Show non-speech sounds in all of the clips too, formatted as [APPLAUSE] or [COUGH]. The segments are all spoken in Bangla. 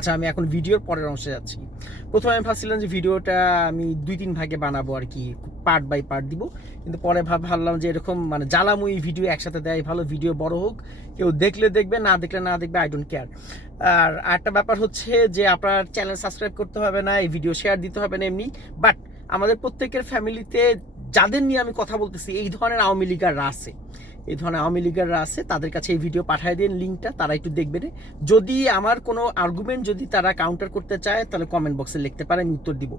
আচ্ছা আমি এখন ভিডিওর পরের অংশে যাচ্ছি। প্রথমে আমি ভাবছিলাম যে ভিডিওটা আমি দুই তিন ভাগে বানাবো আর কি পার্ট বাই পার্ট দিব। কিন্তু পরে ভাব ভাবলাম যে এরকম মানে জ্বালাময়ী ভিডিও একসাথে দেয়, ভালো ভিডিও বড় হোক। কেউ দেখলে দেখবে, না দেখলে না দেখবে আই ডোন্ট কেয়ার আর একটা ব্যাপার হচ্ছে যে আপনার চ্যানেল সাবস্ক্রাইব করতে হবে না, এই ভিডিও শেয়ার দিতে হবে না এমনি। বাট আমাদের প্রত্যেকের ফ্যামিলিতে যাদের নিয়ে আমি কথা বলতেছি, এই ধরনের আওয়ামী লীগাররা আছে। এই ধরনের আওয়ামী লীগাররা আছে, তাদের কাছে এই ভিডিও পাঠিয়ে দিন লিঙ্কটা তারা একটু দেখবেন। যদি আমার কোনো আর্গুমেন্ট যদি তারা কাউন্টার করতে চায়, তাহলে কমেন্ট বক্সে লিখতে পারে আমি উত্তর দিব।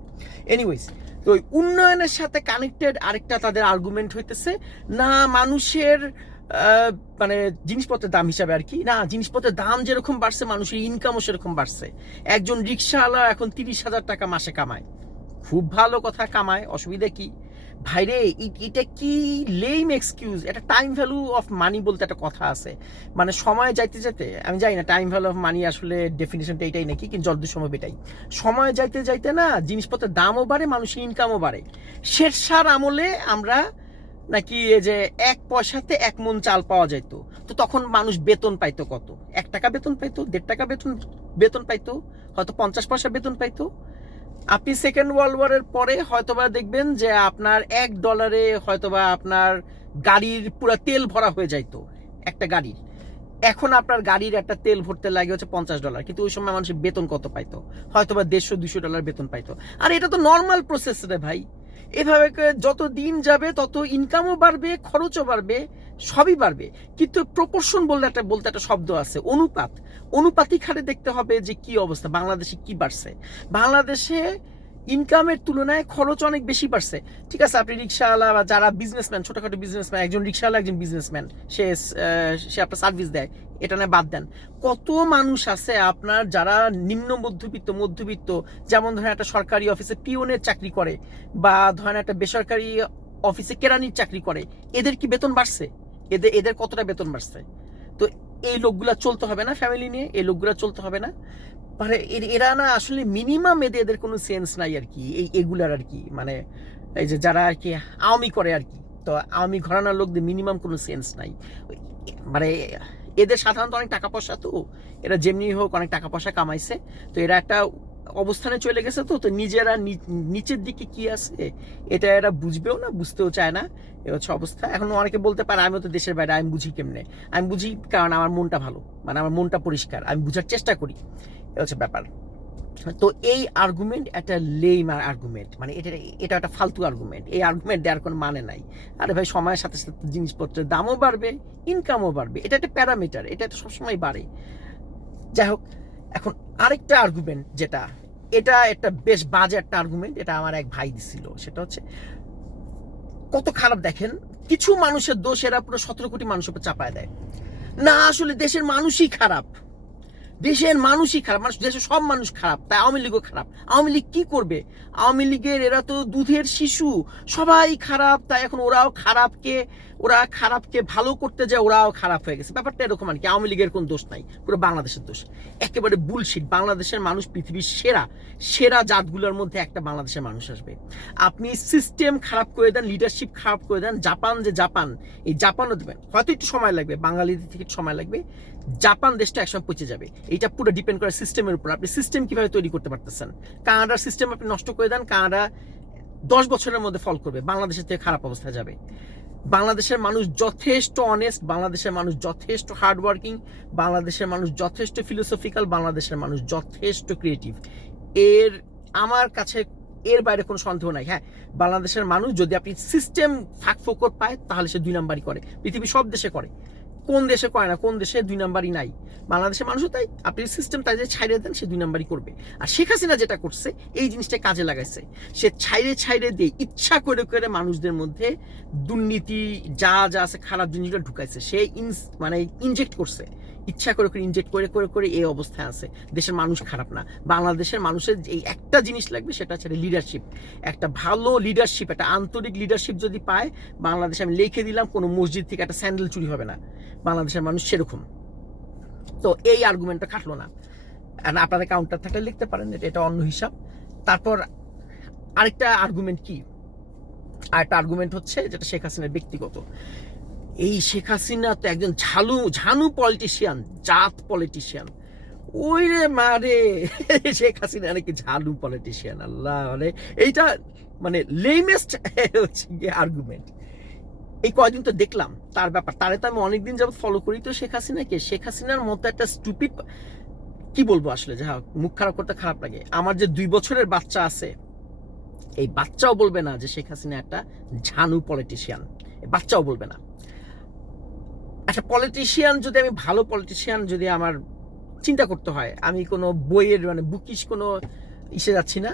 এনিওয়েজ তো ওই উন্নয়নের সাথে কানেক্টেড আরেকটা তাদের আর্গুমেন্ট হইতেছে, না মানুষের মানে জিনিসপত্রের দাম হিসাবে আর কি, না, জিনিসপত্রের দাম যেরকম বাড়ছে, মানুষের ইনকামও সেরকম বাড়ছে। একজন রিক্সাওয়ালা এখন তিরিশ হাজার টাকা মাসে কামায়। খুব ভালো কথা, কামায়, অসুবিধা কি? ভাইরে এটা কি লেম এক্সকিউজ এটা টাইম ভ্যালু অফ মানি বলতে একটা কথা আছে। মানে সময় যাইতে যাইতে, আমি জানি না টাইম ভ্যালু অফ মানি আসলে ডেফিনেশনটা এটাই নাকি কিন্তু যতদূর সময় এটাই। সময় যাইতে যাইতে না, জিনিসপত্রের দামও বাড়ে, মানুষের ইনকামও বাড়ে। শেরশার আমলে আমরা নাকি এই যে এক পয়সাতে এক মন চাল পাওয়া যেত তো তখন মানুষ বেতন পাইতো কত? এক টাকা বেতন পাইতো, দেড় টাকা বেতন বেতন পাইতো, হয়তো পঞ্চাশ পয়সা বেতন পাইতো। আপনি সেকেন্ড ওয়ার্ল্ড ওয়ারের পরে হয়তোবা দেখবেন যে আপনার এক ডলারে হয়তোবা আপনার গাড়ির পুরো তেল ভরা হয়ে যাইতো, একটা গাড়ির। এখন আপনার গাড়ির একটা তেল ভরতে লাগে হচ্ছে পঞ্চাশ ডলার কিন্তু ওই সময় মানুষের বেতন কত পাইতো? হয়তোবা দেড়শো, দুশো ডলার বেতন পাইতো। আর এটা তো নর্মাল প্রসেস রে ভাই। এভাবে যত দিন যাবে, তত ইনকামও বাড়বে, খরচও বাড়বে, সবই বাড়বে। কিন্তু প্রপোর্শন বলতে একটা বলতে একটা শব্দ আছে, অনুপাত। অনুপাতিক হারে দেখতে হবে যে কি অবস্থা, বাংলাদেশে কি বাড়ছে। বাংলাদেশে ইনকামের তুলনায় খরচ অনেক বেশি বাড়ছে। ঠিক আছে, আপনি রিক্সাওয়ালা বা যারা বিজনেসম্যান ছোটখাটো বিজনেসম্যান একজন রিক্সাওয়ালা একজন বিজনেসম্যান সে সে আপনার সার্ভিস দেয়, এটা না বাদ দেন। কত মানুষ আছে আপনার যারা নিম্ন মধ্যবিত্ত মধ্যবিত্ত, যেমন ধরেন একটা সরকারি অফিসে পিওনের চাকরি করে বা ধরেন একটা বেসরকারি অফিসে কেরানির চাকরি করে, এদের কি বেতন বাড়ছে? এদের এদের কতটা বেতন বাড়ছে? তো এই লোকগুলা চলতে হবে না ফ্যামিলি নিয়ে, এই লোকগুলা চলতে হবে না। মানে এর- না আসলে মিনিমাম এদের এদের কোনো সেন্স নাই আর কি, এই, এগুলার আর কি। মানে এই যে যারা আর কি আওয়ামি করে আর কি, তো আওয়ামি ঘরানার লোকদের মিনিমাম কোনো সেন্স নাই। মানে এদের সাধারণত অনেক টাকা পয়সা তো, এরা যেমনি হোক অনেক টাকা পয়সা কামাইছে। তো এরা একটা অবস্থানে চলে গেছে তো তো নিজেরা নিচের দিকে কি আছে? এটা এরা বুঝবেও না, বুঝতেও চায় না, এ হচ্ছে অবস্থা। এখন অনেকে বলতে পারে, আমিও তো দেশের বাইরে, আমি বুঝি কেমনে? আমি বুঝি কারণ আমার মনটা ভালো মানে আমার মনটা পরিষ্কার, আমি বুঝার চেষ্টা করি, এ হচ্ছে ব্যাপার। তো এই আর্গুমেন্ট একটা লেম আর্গুমেন্ট মানে এটা এটা একটা ফালতু আর্গুমেন্ট এই আর্গুমেন্ট দেওয়ার কোনো মানে নাই। আরে ভাই, সময়ের সাথে সাথে জিনিসপত্রের দামও বাড়বে ইনকামও বাড়বে, এটা একটা প্যারামিটার, এটা তো সবসময় বাড়ে। যাই হোক, এখন আরেকটা আর্গুমেন্ট যেটা, এটা একটা বেশ বাজে একটা আর্গুমেন্ট এটা আমার এক ভাই দিছিল। সেটা হচ্ছে, কত খারাপ দেখেন, কিছু মানুষের দোষ এরা পুরো সতেরো কোটি মানুষের উপর চাপায় দেয়। না, আসলে দেশের মানুষই খারাপ। দেশের মানুষই খারাপ, মানুষ, দেশের সব মানুষ খারাপ, তাই আওয়ামী লীগও খারাপ। আওয়ামী লীগ কি করবে? আওয়ামী লীগের, এরা তো দুধের শিশু, সবাই খারাপ, তাই এখন ওরাও খারাপকে ওরা খারাপকে ভালো করতে যায়, ওরাও খারাপ হয়ে গেছে। ব্যাপারটা এরকম আর কি, আওয়ামী লীগের কোন দোষ নাই, পুরো বাংলাদেশের দোষ। একেবারে বুলশিট বাংলাদেশের মানুষ, পৃথিবীর সেরা সেরা জাতগুলোর মধ্যে একটা বাংলাদেশের মানুষ আসবে। আপনি সিস্টেম খারাপ করে দেন লিডারশিপ খারাপ করে দেন, জাপান যে জাপান, এই জাপানও দেবেন হয়তো একটু সময় লাগবে, বাঙালিদের থেকে একটু সময় লাগবে, জাপান দেশটা একসময় পচে যাবে। এটা পুরো ডিপেন্ড করে সিস্টেমের উপর। আপনি সিস্টেম কীভাবে তৈরি করতে পারতেছেন? কানাডার সিস্টেম আপনি নষ্ট করে দেন, কানাডা দশ বছরের মধ্যে ফল করবে, বাংলাদেশের থেকে খারাপ অবস্থা যাবে। বাংলাদেশের মানুষ যথেষ্ট অনেস্ট বাংলাদেশের মানুষ যথেষ্ট হার্ডওয়ার্কিং বাংলাদেশের মানুষ যথেষ্ট ফিলোসফিক্যাল বাংলাদেশের মানুষ যথেষ্ট ক্রিয়েটিভ এর, আমার কাছে এর বাইরে কোনো সন্দেহ নাই হ্যাঁ? বাংলাদেশের মানুষ যদি আপনি সিস্টেম ফাঁক ফোকর পায়, তাহলে সে দুই নাম্বারই করে। পৃথিবী সব দেশে করে। কোন দেশে কয় না, কোন দেশে দুই নাম্বারই নাই। বাংলাদেশের মানুষও তাই, আপনি সিস্টেম তাই যে ছাইড়ে দেন, সে দুই নাম্বারই করবে। আর শেখ হাসিনা যেটা করছে, এই জিনিসটা কাজে লাগাইছে। সে ছাইড়ে ছাইড়ে দিয়ে ইচ্ছা করে করে মানুষদের মধ্যে দুর্নীতি, যা যা আছে খারাপ জিনিসগুলো ঢুকাইছে, সে ইন মানে ইনজেক্ট করছে। ইচ্ছা করে করে ইনজেক্ট করে করে করে এই অবস্থায় আছে। দেশের মানুষ খারাপ না। বাংলাদেশের মানুষের এই একটা জিনিস লাগবে সেটা হচ্ছে লিডারশিপ একটা ভালো লিডারশিপ একটা আন্তরিক লিডারশিপ যদি পায়, বাংলাদেশে আমি লিখে দিলাম, কোনো মসজিদ থেকে একটা স্যান্ডেল চুরি হবে না। বাংলাদেশের মানুষ সেরকম। তো এই আর্গুমেন্টটা খাটলো না। আপনাদের কাউন্টার থাকলে লিখতে পারেন, এটা- এটা অন্য হিসাব। তারপর আরেকটা আর্গুমেন্ট কি? আরেকটা আর্গুমেন্ট হচ্ছে যেটা শেখ হাসিনার ব্যক্তিগত। এই শেখ হাসিনা তো একজন ঝালু, ঝানু পলিটিশিয়ান জাত পলিটিশিয়ান ওই রে মারে [LAUGHS] শেখ হাসিনা নাকি ঝালু পলিটিশিয়ান আল্লাহ মানে এইটা মানে লেমেস্ট হচ্ছে আর্গুমেন্ট এই কয়দিন তো দেখলাম, তার ব্যাপার। তারে তো আমি অনেকদিন যাবত ফলো করি তো শেখ হাসিনাকে শেখ হাসিনার মতো একটা স্টুপিড কি বলব আসলে? যা মুখ খারাপ করতে খারাপ লাগে। আমার যে দুই বছরের বাচ্চা আছে, এই বাচ্চাও বলবে না যে শেখ হাসিনা একটা ঝানু পলিটিশিয়ান বাচ্চাও বলবে না। একটা পলিটিশিয়ান যদি আমি ভালো পলিটিশিয়ান যদি আমার চিন্তা করতে হয়, আমি কোনো বইয়ের মানে বুকিশ কোনো ইসে যাচ্ছি না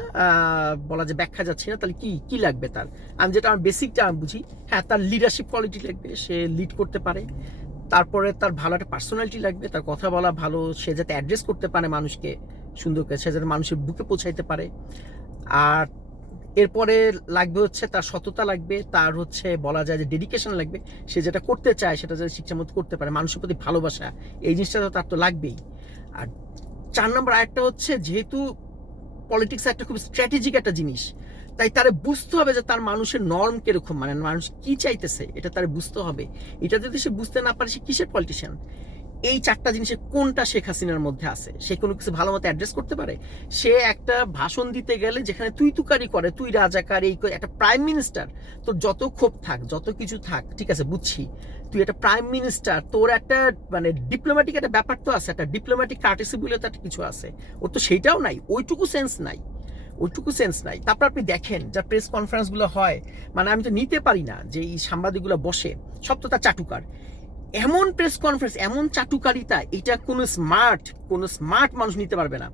বলা যে ব্যাখ্যা যাচ্ছি না, তাহলে কি কি লাগবে তার? আমি যেটা, আমার বেসিকটা আমি বুঝি। হ্যাঁ তার লিডারশিপ কোয়ালিটি লাগবে, সে লিড করতে পারে। তারপরে তার ভালো একটা পার্সোনালিটি লাগবে, তার কথা বলা ভালো, সে যাতে অ্যাড্রেস করতে পারে মানুষকে সুন্দর করে, সে যাতে মানুষের বুকে পৌঁছাইতে পারে। আর এরপরে লাগবে হচ্ছে, তার সততা লাগবে, তার হচ্ছে বলা যায় যে ডেডিকেশন লাগবে, সে যেটা করতে চায় সেটা যাতে শিক্ষা মতো করতে পারে, মানুষের প্রতি ভালোবাসা, এই জিনিসটা তো তার তো লাগবেই। আর চার নম্বর আরেকটা হচ্ছে, যেহেতু পলিটিক্স একটা খুব স্ট্র্যাটেজিক একটা জিনিস, তাই তারে বুঝতে হবে যে তার মানুষের নর্ম কীরকম মানে মানুষ কি চাইতেছে, এটা তার বুঝতে হবে। এটা যদি সে বুঝতে না পারে, সে কিসের পলিটিশিয়ান এই চারটা জিনিসের কোনটা শেখ হাসিনার মধ্যে আছে? সে কোনো কিছু ভালো মতো অ্যাড্রেস করতে পারে? সে একটা ভাষণ দিতে গেলে যেখানে তুই তুকারি করে, তুই রাজাকার, এই একটা প্রাইম মিনিস্টার তোর যত ক্ষোভ থাক, যত কিছু থাক, ঠিক আছে, বুঝছি। তুই একটা প্রাইম মিনিস্টার তোর একটা মানে ডিপ্লোম্যাটিক একটা ব্যাপার তো আছে, একটা ডিপ্লোম্যাটিক কার্টেসি বলে তো একটা কিছু আছে। ওর তো সেইটাও নাই, ওইটুকু সেন্স নাই, ওইটুকু সেন্স নাই। তারপর আপনি দেখেন, যা প্রেস কনফারেন্সগুলো হয় মানে আমি তো নিতে পারি না যে এই সাংবাদিকগুলো বসে, সব তো তার চাটুকার। এমন প্রেস কনফারেন্স এমন চাটুকারিতা এটা কোনো স্মার্ট কোনো স্মার্ট মানুষ নিতে পারবে না।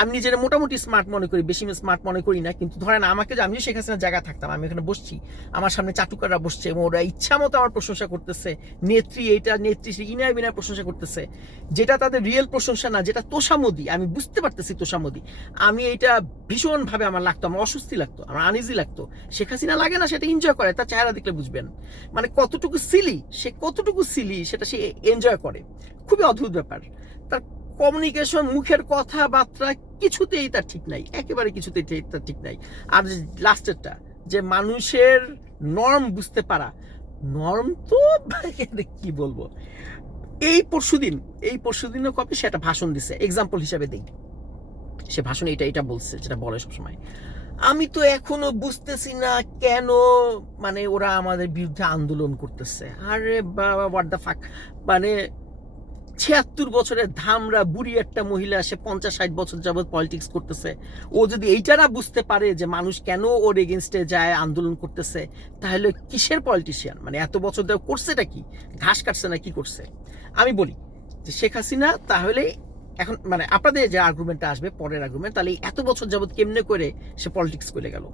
আমি নিজের মোটামুটি স্মার্ট মনে করি, বেশি স্মার্ট মনে করি না, কিন্তু ধরেন আমাকে যে, আমিও শেখ হাসিনার জায়গায় থাকতাম, আমি এখানে বসছি, আমার সামনে চাটুকাররা বসছে এবং ওরা ইচ্ছা মতো আমার প্রশংসা করতেছে, নেত্রী এইটা নেত্রী সে, ইনায় বিনায় প্রশংসা করতেছে, যেটা তাদের রিয়েল প্রশংসা না, যেটা তোষামদি, আমি বুঝতে পারতেছি তোষামদি, আমি এইটা ভীষণভাবে আমার লাগতো, আমার অস্বস্তি লাগতো, আমার আনইজি লাগতো, শেখ হাসিনা লাগে না, সেটা এনজয় করে, তার চেহারা দেখলে বুঝবেন মানে কতটুকু সিলি সে কতটুকু সিলি সেটা সে এনজয় করে, খুবই অদ্ভুত ব্যাপার, তার কমিউনিকেশন মুখের কথাবার্তা কিছুতেই তার ঠিক নাই। একেবারে কিছুতেই তার ঠিক নাই। আর লাস্টেরটা যে মানুষের নর্ম বুঝতে পারা নর্ম তো কি বলব? এই পরশুদিন, এই পরশুদিনও কপি সে একটা ভাষণ দিছে এক্সাম্পল হিসাবে দেই সে ভাষণে এটা এটা বলছে, যেটা বলে সবসময়। আমি তো এখনও বুঝতেছি না কেন মানে ওরা আমাদের বিরুদ্ধে আন্দোলন করতেছে। আরে বাবা হোয়াট দ্য ফাক মানে ছিয়াত্তর বছরের ধামরা বুড়ি একটা মহিলা, সে পঞ্চাশ ষাট বছর যাবৎ পলিটিক্স করতেছে। ও যদি এইটা না বুঝতে পারে যে মানুষ কেন ওর এগেনস্টে যায়, আন্দোলন করতেছে, তাহলে কিসের পলিটিশিয়ান মানে এত বছর ধরে করছেটা কি? ঘাস কাটছে না কি করছে? আমি বলি যে শেখ হাসিনা তাহলে এখন মানে আপনাদের যে আর্গুমেন্টটা আসবে, পরের আর্গুমেন্ট তাহলে এত বছর যাবৎ কেমনে করে সে পলিটিক্স করে গেল?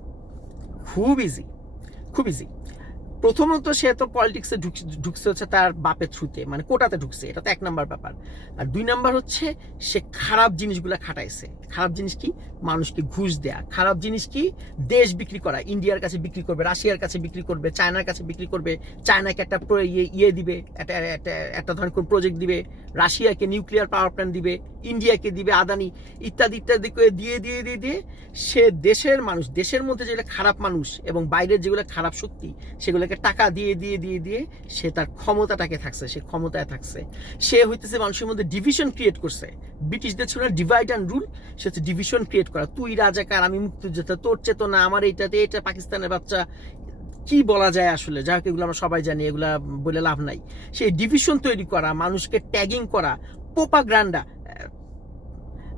খুব ইজি খুব ইজি প্রথমত সে তো পলিটিক্সে ঢুকছে হচ্ছে তার বাপের থ্রুতে মানে কোটাতে ঢুকছে, এটা তো এক নাম্বার ব্যাপার। আর দুই নাম্বার হচ্ছে সে খারাপ জিনিসগুলো খাটাইছে। খারাপ জিনিস কি? মানুষকে ঘুষ দেয়া। খারাপ জিনিস কি? দেশ বিক্রি করা। ইন্ডিয়ার কাছে বিক্রি করবে, রাশিয়ার কাছে বিক্রি করবে, চায়নার কাছে বিক্রি করবে, চায়নাকে একটা ইয়ে ইয়ে দিবে, একটা একটা ধরনের কোন প্রজেক্ট দিবে, রাশিয়াকে নিউক্লিয়ার পাওয়ার প্ল্যান্ট দিবে, ইন্ডিয়াকে দিবে আদানি, ইত্যাদি ইত্যাদি করে দিয়ে দিয়ে দিয়ে দিয়ে সে দেশের মানুষ, দেশের মধ্যে যেগুলো খারাপ মানুষ এবং বাইরের যেগুলো খারাপ শক্তি, সেগুলোকে টাকা দিয়ে দিয়ে দিয়ে দিয়ে সে তার ক্ষমতাটাকে থাকছে, সে ক্ষমতায় থাকছে। সে হইতেছে মানুষের মধ্যে ডিভিশন ক্রিয়েট করছে। ব্রিটিশদের ছিল ডিভাইড অ্যান্ড রুল সে হচ্ছে ডিভিশন ক্রিয়েট করা। তুই রাজাকার আমি মুক্তিযোদ্ধা, তোর চেতনা, আমার এইটাতে এটা পাকিস্তানের বাচ্চা। কি বলা যায় আসলে? যাই হোক, এগুলো আমরা সবাই জানি, এগুলা বলে লাভ নাই। সেই ডিভিশন তৈরি করা, মানুষকে ট্যাগিং করা পোপাগ্রান্ডা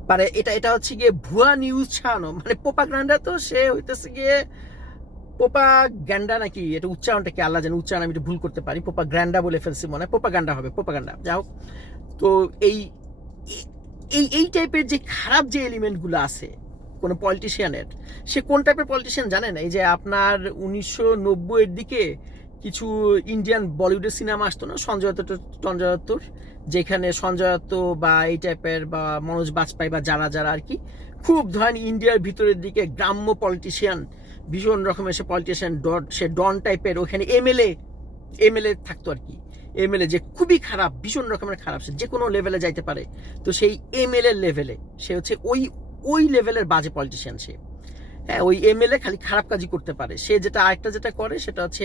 মানে এটা এটা হচ্ছে গিয়ে ভুয়া নিউজ ছাড়ানো। মানে পোপাগ্রান্ডা তো সে হইতেছে গিয়ে পোপা গ্যান্ডা নাকি? এটা উচ্চারণটা কি? আল্লাহ জানে উচ্চারণ, আমি ভুল করতে পারি। পোপা গ্র্যান্ডা বলে ফেলছি মনে হয়। পোপাগান্ডা হবে পোপাগান্ডা যাই হোক। তো এই এই এই টাইপের যে খারাপ যে এলিমেন্টগুলো আছে, কোনো পলিটিশিয়ানের সে কোন টাইপের পলিটিশিয়ান জানেন? এই যে আপনার উনিশশো নব্বইয়ের দিকে কিছু ইন্ডিয়ান বলিউডের সিনেমা আসতো না? সঞ্জয় দত্ত, সঞ্জয় দত্তর, যেখানে সঞ্জয় দত্ত বা এই টাইপের বা মনোজ বাজপেয়ী বা যারা যারা আর কি, খুব ধরেন ইন্ডিয়ার ভিতরের দিকে গ্রাম্য পলিটিশিয়ান ভীষণ রকমের সে পলিটিশিয়ান ডট সে ডন টাইপের ওখানে এমএলএ এমএলএ থাকতো আর কি। এমএলএ যে খুবই খারাপ, ভীষণ রকমের খারাপ সে, যে কোনো লেভেলে যাইতে পারে। তো সেই এমএলএ লেভেলে সে হচ্ছে ওই ওই লেভেলের বাজে পলিটিশিয়ান সে। হ্যাঁ ওই এমএলএ খালি খারাপ কাজই করতে পারে। সে যেটা, আরেকটা যেটা করে, সেটা হচ্ছে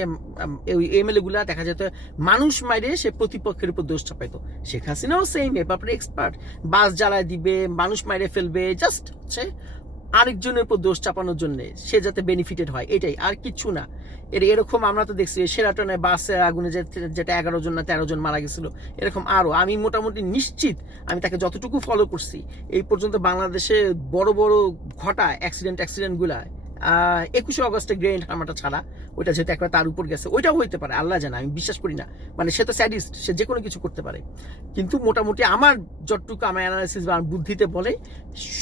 ওই এমএলএ গুলা দেখা যেত, মানুষ মাইরে সে প্রতিপক্ষের উপর দোষ চাপাইতো। শেখ হাসিনাও সেম এ ব্যাপারে এক্সপার্ট বাস জ্বালায় দিবে, মানুষ মাইরে ফেলবে জাস্ট হচ্ছে আরেকজনের উপর দোষ চাপানোর জন্য সে যাতে বেনিফিটেড হয়, এটাই, আর কিচ্ছু না। এর এরকম আমরা তো দেখছি সেরাটনে বাসে আগুনে যেটা এগারো জন না তেরো জন মারা গেছিল, এরকম আরও। আমি মোটামুটি নিশ্চিত আমি তাকে যতটুকু ফলো করছি, এই পর্যন্ত বাংলাদেশে বড় বড় ঘটা অ্যাক্সিডেন্ট অ্যাক্সিডেন্টগুলা একুশে অগস্টে গ্রেন্ড হামাটা ছাড়া ওইটা যেহেতু একবার তার উপর গেছে, ওইটাও হইতে পারে, আল্লাহ জানে, আমি বিশ্বাস করি না। মানে সে তো স্যাডিস্ট সে যে কোনো কিছু করতে পারে। কিন্তু মোটামুটি আমার যতটুকু আমার অ্যানালাইসিস বা বুদ্ধিতে বলে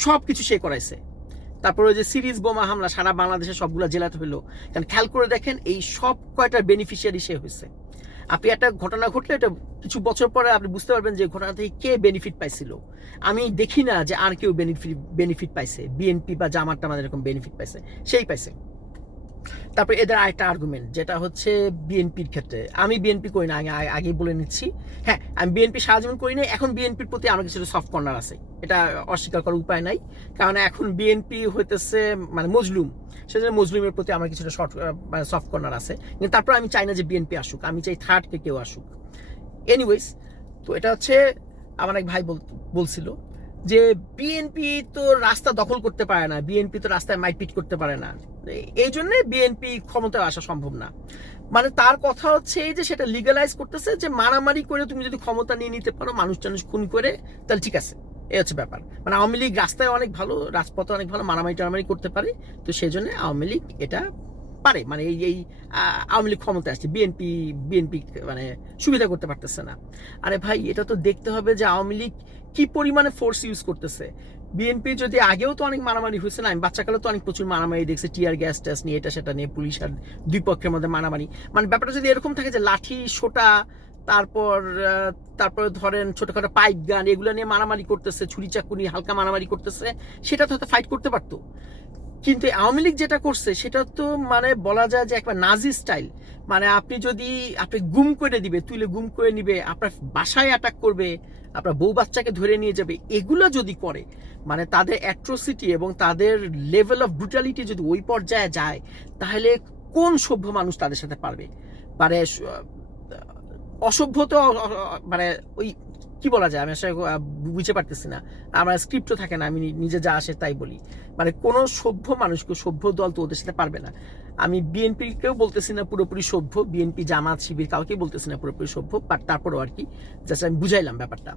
সব কিছু সে করাইছে। তারপরে ওই যে সিরিজ বোমা হামলা সারা বাংলাদেশে সবগুলো জেলাতে হলো কারণ খেয়াল করে দেখেন, এই সব কয়টার বেনিফিশিয়ারি সে হয়েছে। আপনি একটা ঘটনা ঘটলে এটা কিছু বছর পরে আপনি বুঝতে পারবেন যে ঘটনা থেকে কে বেনিফিট পাইছিল। আমি দেখি না যে আর কেউ বেনিফিট বেনিফিট পাইছে। বিএনপি বা জামাত আমাদের এরকম বেনিফিট পাইছে। সেই পাইছে। তারপরে এদের আরেকটা আর্গুমেন্ট যেটা হচ্ছে বিএনপির ক্ষেত্রে। আমি বিএনপি করি না, আগে, আগে- আগেই বলে নিচ্ছি। হ্যাঁ আমি বিএনপি সারা জীবন করি না এখন বিএনপির প্রতি আমার কিছুটা সফট কর্নার আছে। এটা অস্বীকার করার উপায় নাই। কারণ এখন বিএনপি হইতেছে মানে মজলুম। সেজন্য মজলুমের প্রতি আমার কিছুটা শর্ট মানে সফট কর্নার আছে। কিন্তু তারপর আমি চাই না যে বিএনপি আসুক। আমি চাই থার্ডকে কেউ আসুক। এনিওয়েজ তো এটা হচ্ছে আমার এক ভাই বল- বলছিল যে বিএনপি তো রাস্তা দখল করতে পারে না। বিএনপি তো রাস্তায় মাইপিট করতে পারে না। এই জন্য বিএনপি ক্ষমতায় আসা সম্ভব না। মানে তার কথা হচ্ছে এই যে সেটা লিগালাইজ করতেছে যে মারামারি করে তুমি যদি ক্ষমতা নিয়ে নিতে পারো মানুষ টানুষ খুন করে, তাহলে ঠিক আছে। এই হচ্ছে ব্যাপার। মানে আওয়ামী লীগ রাস্তায় অনেক ভালো, রাজপথে অনেক ভালো মারামারি টারামারি করতে পারে, তো সেই জন্য আওয়ামী লীগ এটা পারে। মানে এই এই আওয়ামী লীগ ক্ষমতায় আসছে বিএনপি বিএনপি মানে সুবিধা করতে পারতেছে না। আরে ভাই, এটা তো দেখতে হবে যে আওয়ামী লীগ কি পরিমাণে ফোর্স ইউজ করতেছে। বিএনপি যদি আগেও তো অনেক মারামারি হয়েছে না, আমি বাচ্চাকালে তো অনেক প্রচুর মারামারি দেখছি, টিয়ার গ্যাস ট্যাস নিয়ে এটা সেটা নিয়ে পুলিশ আর দুই পক্ষের মধ্যে মারামারি। মানে ব্যাপারটা যদি এরকম থাকে যে লাঠি, সোটা, তারপর তারপর ধরেন ছোটোখাটো পাইপ গান, এগুলো নিয়ে মারামারি করতেছে ছুরি চাকুনি হালকা মারামারি করতেছে, সেটা তো হয়তো ফাইট করতে পারতো। কিন্তু আওয়ামী লীগ যেটা করছে, সেটা তো মানে বলা যায় যে একবার নাজি স্টাইল। মানে আপনি যদি, আপনি গুম করে দিবে, তুলে গুম করে নিবে, আপনার বাসায় অ্যাটাক করবে, আপনার বউ বাচ্চাকে ধরে নিয়ে যাবে, এগুলো যদি করে মানে তাদের অ্যাট্রোসিটি এবং তাদের লেভেল অফ ব্রুটালিটি যদি ওই পর্যায়ে যায়, তাহলে কোন সভ্য মানুষ তাদের সাথে পারবে? মানে অসভ্য তো মানে ওই কি বলা যায়? আমি আসলে বুঝে পারতেছি না। আমার স্ক্রিপ্টও থাকে না, আমি নিজে যা আসে তাই বলি। মানে কোনো সভ্য মানুষকে, সভ্য দল তো ওদের সাথে পারবে না। আমি বিএনপিকেও বলতেছি না পুরোপুরি সভ্য বিএনপি জামাত, শিবির কাউকেই বলতেছি না পুরোপুরি সভ্য বাট তারপরেও আর কি জাস্ট আমি বুঝাইলাম ব্যাপারটা।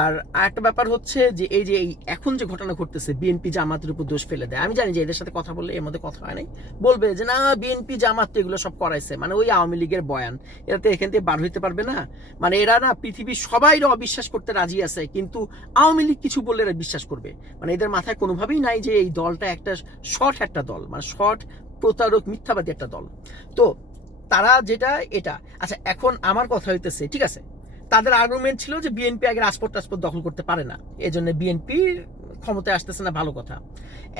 আর একটা ব্যাপার হচ্ছে যে এই যে এই এখন যে ঘটনা ঘটতেছে বিএনপি জামাতের উপর দোষ ফেলে দেয়। আমি জানি যে এদের সাথে কথা বললে এর মধ্যে কথা হয় নাই। বলবে যে, না বিএনপি জামাত এগুলো সব করাইছে। মানে ওই আওয়ামী লীগের বয়ান। এরা তো এখান থেকে বার হইতে পারবে না। মানে এরা না পৃথিবীর সবাই অবিশ্বাস করতে রাজি আছে, কিন্তু আওয়ামী লীগ কিছু বললে এরা বিশ্বাস করবে। মানে এদের মাথায় কোনোভাবেই নাই যে এই দলটা একটা শর্ট একটা দল মানে শর্ট প্রতারক, মিথ্যাবাদী একটা দল। তো তারা যেটা, এটা। আচ্ছা এখন আমার কথা হইতেছে, ঠিক আছে? তাদের আর্গুমেন্ট ছিল যে বিএনপি আগে রাজপথ টাজপথ দখল করতে পারে না। এই জন্য বিএনপি ক্ষমতায় আসতেছে না, ভালো কথা।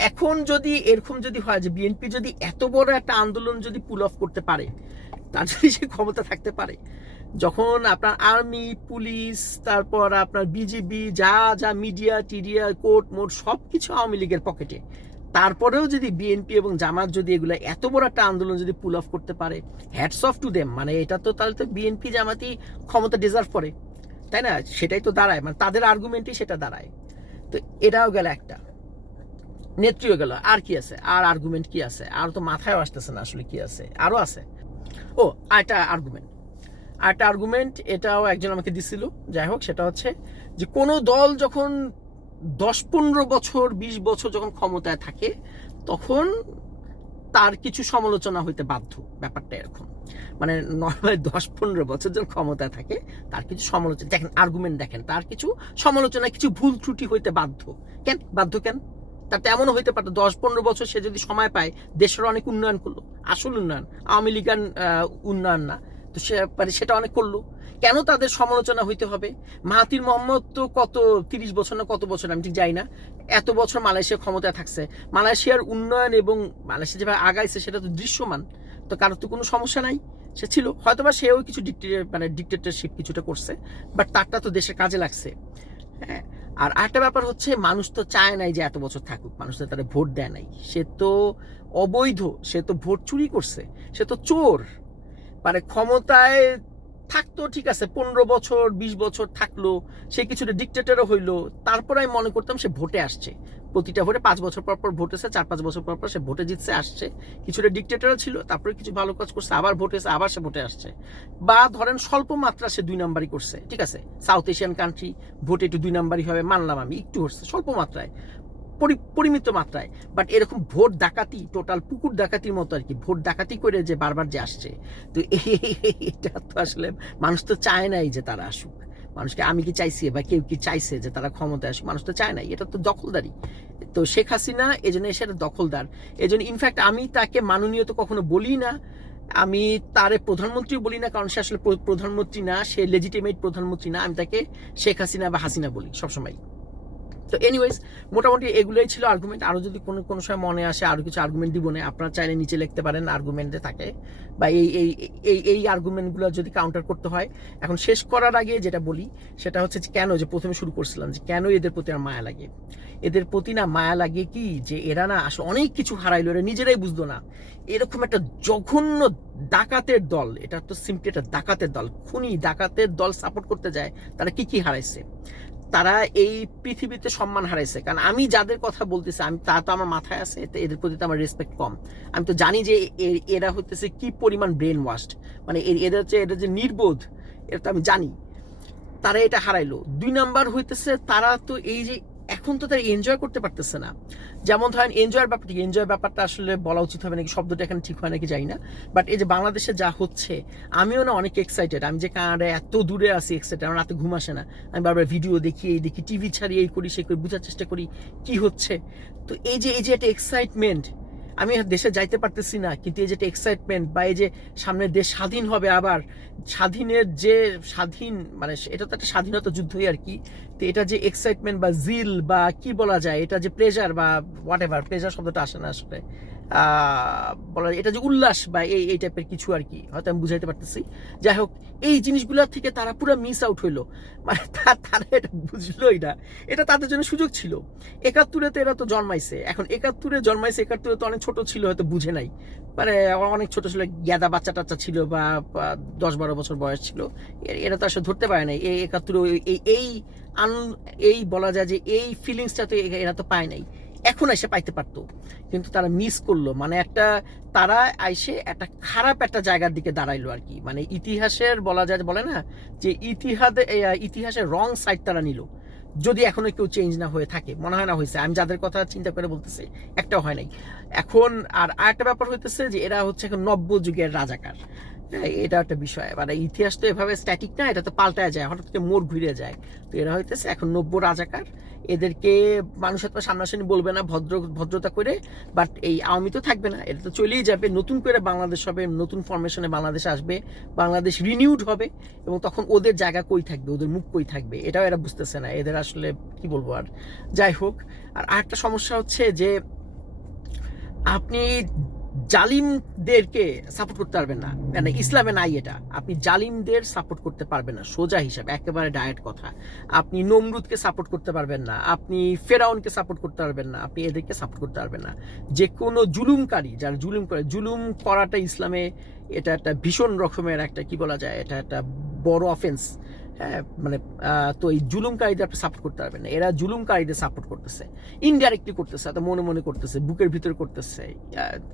এখন যদি, এরকম যদি হয় যে বিএনপি যদি এত বড় একটা আন্দোলন যদি পুল অফ করতে পারে, তার যদি সে ক্ষমতা থাকতে পারে, যখন আপনার আর্মি পুলিশ তারপর আপনার বিজিবি যা যা মিডিয়া টিডিয়া কোর্ট মোট সব কিছু আওয়ামী লীগের পকেটে তারপরেও যদি বিএনপি এবং জামাত যদি এগুলো এত বড় একটা আন্দোলন যদি পুল অফ করতে পারে হ্যাটস অফ টু দেম মানে এটা তো তাহলে তো বিএনপি জামাতই ক্ষমতা ডিজার্ভ করে, তাই না? সেটাই তো দাঁড়ায় মানে তাদের আর্গুমেন্টই সেটা দাঁড়ায়। তো এটাও গেল একটা। নেত্রীও গেল, আর কি আছে? আর আর্গুমেন্ট কি আছে? আর তো মাথায় আসতেছে না আসলে কি আছে। আরও আছে। ও, আরেকটা আর্গুমেন্ট আরেকটা আর্গুমেন্ট এটাও একজন আমাকে দিছিল, যাই হোক, সেটা হচ্ছে যে কোনো দল যখন দশ পনেরো বছর বিশ বছর যখন ক্ষমতায় থাকে তখন তার কিছু সমালোচনা হইতে বাধ্য ব্যাপারটা এরকম। মানে নর্মাল দশ পনেরো বছর যখন ক্ষমতায় থাকে তার কিছু সমালোচনা দেখেন আর্গুমেন্ট দেখেন তার কিছু সমালোচনা কিছু ভুল ত্রুটি হইতে বাধ্য। কেন? বাধ্য কেন? তাতে এমনও হইতে পারতো দশ পনেরো বছর সে যদি সময় পায় দেশের অনেক উন্নয়ন করল। আসল উন্নয়ন আওয়ামী আহ, উন্নয়ন না। তো সে মানে সেটা অনেক করল। কেন তাদের সমালোচনা হইতে হবে? মাহাতির মোহাম্মদ তো কত, তিরিশ বছর না কত বছর, আমি ঠিক যাই না। এত বছর মালয়েশিয়া ক্ষমতায় থাকছে। মালয়েশিয়ার উন্নয়ন এবং মালয়েশিয়া যেভাবে আগাইছে, সেটা তো দৃশ্যমান। তো কারোর তো কোনো সমস্যা নাই। সে ছিল। হয়তোবা সেও কিছু ডিক্টে মানে ডিক্টেটরশিপ কিছুটা করছে বাট তারটা তো দেশের কাজে লাগছে। হ্যাঁ আর আরেকটা ব্যাপার হচ্ছে, মানুষ তো চায় নাই যে এত বছর থাকুক। মানুষ তো তারা ভোট দেয় নাই। সে তো অবৈধ, সে তো ভোট চুরি করছে, সে তো চোর। মানে ক্ষমতায় থাকতো ঠিক আছে, পনেরো বছর, বিশ বছর থাকল, সে কিছুটা ডিকটেটারও হইল। তারপরে আমি মনে করতাম সে ভোটে আসছে। প্রতিটা ভোটে পাঁচ বছর পর পর ভোট এসে, চার পাঁচ বছর পর পর সে ভোটে জিতছে, আসছে। কিছুটা ডিকটেটারও ছিল, তারপরে কিছু ভালো কাজ করছে, আবার ভোটে এসে, আবার সে ভোটে আসছে। বা ধরেন স্বল্প মাত্রা সে দুই নাম্বারই করছে, ঠিক আছে? সাউথ এশিয়ান কান্ট্রি ভোটে একটু দুই নাম্বারই হবে, মানলাম আমি, একটু হচ্ছে, স্বল্প মাত্রায়। পরিমিত মাত্রায়। বাট এরকম ভোট ডাকাতি টোটাল পুকুর ডাকাতির মতো আর কি। ভোট ডাকাতি করে যে বারবার যে আসছে। তো [LAUGHS] এটা তো আসলে মানুষ তো চায় নাই যে তারা আসুক। মানুষকে আমি কি চাইছি বা কেউ কি চাইছে যে তারা ক্ষমতায় আসুক? মানুষ তো চায় নাই। এটা তো দখলদারি। তো শেখ হাসিনা এই জন্য একটা দখলদার। এই জন্য ইনফ্যাক্ট আমি তাকে মাননীয় তো কখনো বলি না। আমি তারে প্রধানমন্ত্রী বলি না, কারণ সে আসলে প্রধানমন্ত্রী না। সে লেজিটিমেট প্রধানমন্ত্রী না। আমি তাকে শেখ হাসিনা বা হাসিনা বলি সবসময়। তো এনিওয়েজ মোটামুটি এগুলোই ছিল আর্গুমেন্ট আরও যদি কোনো কোনো সময় মনে আসে আরও কিছু আর্গুমেন্ট দিব না। আপনারা চাইলে নিচে লিখতে পারেন আর্গুমেন্টে থাকে। বা এই এই এই এই আর্গুমেন্টগুলো যদি কাউন্টার করতে হয়। এখন শেষ করার আগে যেটা বলি, সেটা হচ্ছে যে কেন যে প্রথমে শুরু করছিলাম, যে কেন এদের প্রতি আর মায়া লাগে? এদের প্রতি না মায়া লাগে কি? যে এরা না আসলে অনেক কিছু হারাইলো, এরা নিজেরাই বুঝতো না। এরকম একটা জঘন্য ডাকাতের দল, এটা তো সিম্পলি একটা ডাকাতের দল। খুনি ডাকাতের দল সাপোর্ট করতে যায়, তারা কি কি হারাইছে? তারা এই পৃথিবীতে সম্মান হারাইছে। কারণ আমি যাদের কথা বলতেছি, আমি তা তো আমার মাথায় আছে এদের প্রতি তো আমার রেসপেক্ট কম। আমি তো জানি যে এরা হতেছে কি পরিমাণ ব্রেন ওয়াশড মানে এদের হচ্ছে এটা যে নির্বোধ, এটা তো আমি জানি। তারা এটা হারাইলো। দুই নাম্বার হইতেছে, তারা তো এই যে এখন তো তারা এনজয় করতে পারতেছে না। যেমন ধরেন এনজয়ের ব্যাপারটা এনজয় ব্যাপারটা আসলে বলা উচিত হবে নাকি? শব্দটা এখানে ঠিক হয় নাকি যাই না। বাট এই যে বাংলাদেশে যা হচ্ছে, আমিও না অনেক এক্সাইটেড আমি যে কানাডায় এত দূরে আছি এক্সাইটেড আমার রাতে ঘুম আসে না। আমি বারবার ভিডিও দেখি, এই দেখি টিভি ছাড়ি, এই করি সে করি, বোঝার চেষ্টা করি কি হচ্ছে। তো এই যে এই যে একটা এক্সাইটমেন্ট আমি দেশে যাইতে পারতেছি না, কিন্তু এই যে একটা এক্সাইটমেন্ট বা এই যে সামনে দেশ স্বাধীন হবে আবার, স্বাধীনের যে স্বাধীন মানে এটা তো একটা স্বাধীনতা যুদ্ধই আর কি, তো এটা যে এক্সাইটমেন্ট বা জিল বা কি বলা যায়, এটা যে প্লেজার বা হোয়াট এভার প্লেজার শব্দটা আসে না আসলে। বলা এটা যে উল্লাস বা এই এই টাইপের কিছু আর কি, হয়তো আমি বুঝাইতে পারতেছি। যাই হোক, এই জিনিসগুলোর থেকে তারা পুরো মিস আউট হইল। মানে তারা এটা বুঝলোই না। এটা তাদের জন্য সুযোগ ছিল। একাত্তরে তো এরা তো জন্মাইছে। এখন একাত্তরে জন্মাইছে, একাত্তরে তো অনেক ছোট ছিল, হয়তো বুঝে নাই। মানে অনেক ছোট ছিল গ্যাদা বাচ্চা টাচ্চা ছিল বা দশ বারো বছর বয়স ছিল। এরা তো আসলে ধরতে পারে নাই। এই একাত্তরে এই এই এই বলা যায় যে এই ফিলিংসটা তো এরা তো পায় নাই। এখন এসে পাইতে পারতো। কিন্তু তারা মিস করল। মানে একটা, তারা আইসে একটা খারাপ একটা জায়গার দিকে দাঁড়াইলো আর কি মানে ইতিহাসের বলা যায়, বলে না? যে ইতিহাসে ইতিহাসের রং সাইড তারা নিল। যদি এখনও কেউ চেঞ্জ না হয়ে থাকে, মনে হয় না হয়েছে। আমি যাদের কথা চিন্তা করে বলতেছি, একটাও হয় নাই। এখন আর আরেকটা ব্যাপার হইতেছে যে এরা হচ্ছে এখন নব্য যুগের রাজাকার। এটা একটা বিষয়। মানে ইতিহাস তো এভাবে স্ট্যাটিক না, এটা তো পাল্টায় যায়, হঠাৎ করে মোড় ঘুরে যায়। তো এরা হইতেছে এখন নব্য রাজাকার। এদেরকে মানুষ তো সামনাসামনি বলবে না ভদ্র, ভদ্রতা করে বাট এই আওয়ামী তো থাকবে না, এটা তো চলেই যাবে। নতুন করে বাংলাদেশ হবে, নতুন ফরমেশনে বাংলাদেশ আসবে, বাংলাদেশ রিনিউড হবে, এবং তখন ওদের জায়গা কই থাকবে, ওদের মুখ কই থাকবে, এটাও এরা বুঝতেছে না। এদের আসলে কি বলব আর? যাই হোক, আর আরেকটা সমস্যা হচ্ছে যে, আপনি জালিমদেরকে সাপোর্ট করতে পারবেন না। মানে ইসলামে নাই এটা। আপনি জালিমদের সাপোর্ট করতে পারবেন না। সোজা হিসাবে, একেবারে ডায়েট কথা। আপনি নমরুদকে সাপোর্ট করতে পারবেন না। আপনি ফেরাউনকে সাপোর্ট করতে পারবেন না। আপনি এদেরকে সাপোর্ট করতে পারবেন না। যে কোনো জুলুমকারী, যারা জুলুম করে, জুলুম করাটা ইসলামে এটা একটা ভীষণ রকমের একটা, কি বলা যায়? এটা একটা বড় অফেন্স হ্যাঁ মানে তো এই জুলুমকারীদের আপনি সাপোর্ট করতে পারবেন না। এরা জুলুমকারীদের সাপোর্ট করতেছে। ইনডাইরেক্টলি করতেছে এত মনে মনে করতেছে, বুকের ভিতরে করতেছে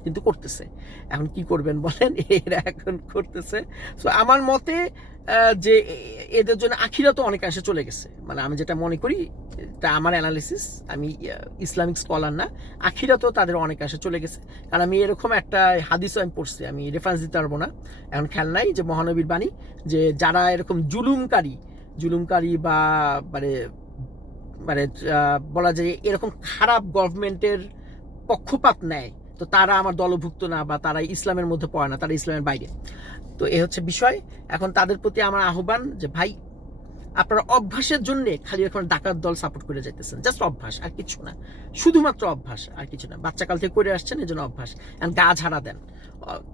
কিন্তু করতেছে। এখন কি করবেন বলেন? [LAUGHS] এরা এখন করতেছে। সো আমার মতে যে এদের জন্য আখিরা তো অনেকাংশে চলে গেছে। মানে আমি যেটা মনে করি, এটা আমার অ্যানালিসিস আমি ইসলামিক স্কলার না, আখিরা তো তাদের অনেকাংশে চলে গেছে। কারণ আমি এরকম একটা হাদিসও আমি পড়ছি, আমি রেফারেন্স দিতে পারব না। এখন খেয়াল নাই যে মহানবীর বাণী, যে যারা এরকম জুলুমকারী জুলুমকারী বা মানে মানে বলা যায় এরকম খারাপ গভর্নমেন্টের পক্ষপাত নেয় তো তারা আমার দলভুক্ত না বা তারা ইসলামের মধ্যে পড়ে না, তারা ইসলামের বাইরে। তো এ হচ্ছে বিষয়। এখন তাদের প্রতি আমার আহ্বান যে, ভাই আপনারা অভ্যাসের জন্য খালি এখন ডাকাত দল সাপোর্ট করে যাইতেছেন। জাস্ট অভ্যাস, আর কিছু না। শুধুমাত্র অভ্যাস, আর কিছু না। বাচ্চাকাল থেকে করে আসছেন, এই জন্য অভ্যাস। গা ঝাড়া দেন।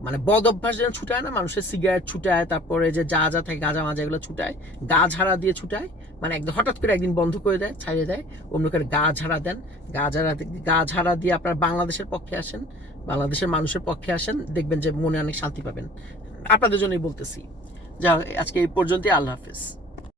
মানে বদ অভ্যাস যেন ছুটায় না, মানুষের সিগারেট ছুটায়, তারপরে যে যা যা থাকে গাঁজা মাজা এগুলো ছুটায়, গা ঝাড়া দিয়ে ছুটায় মানে একদম হঠাৎ করে একদিন বন্ধ করে দেয়, ছাড়িয়ে দেয়, অন্য করে গা ঝাড়া দেন। গা ঝাড়া গা ঝাড়া দিয়ে আপনার বাংলাদেশের পক্ষে আসেন, বাংলাদেশের মানুষের পক্ষে আসেন, দেখবেন যে মনে অনেক শান্তি পাবেন। আপনাদের জন্যই বলতেছি। যা আজকে এই পর্যন্তই, আল্লাহ হাফেজ।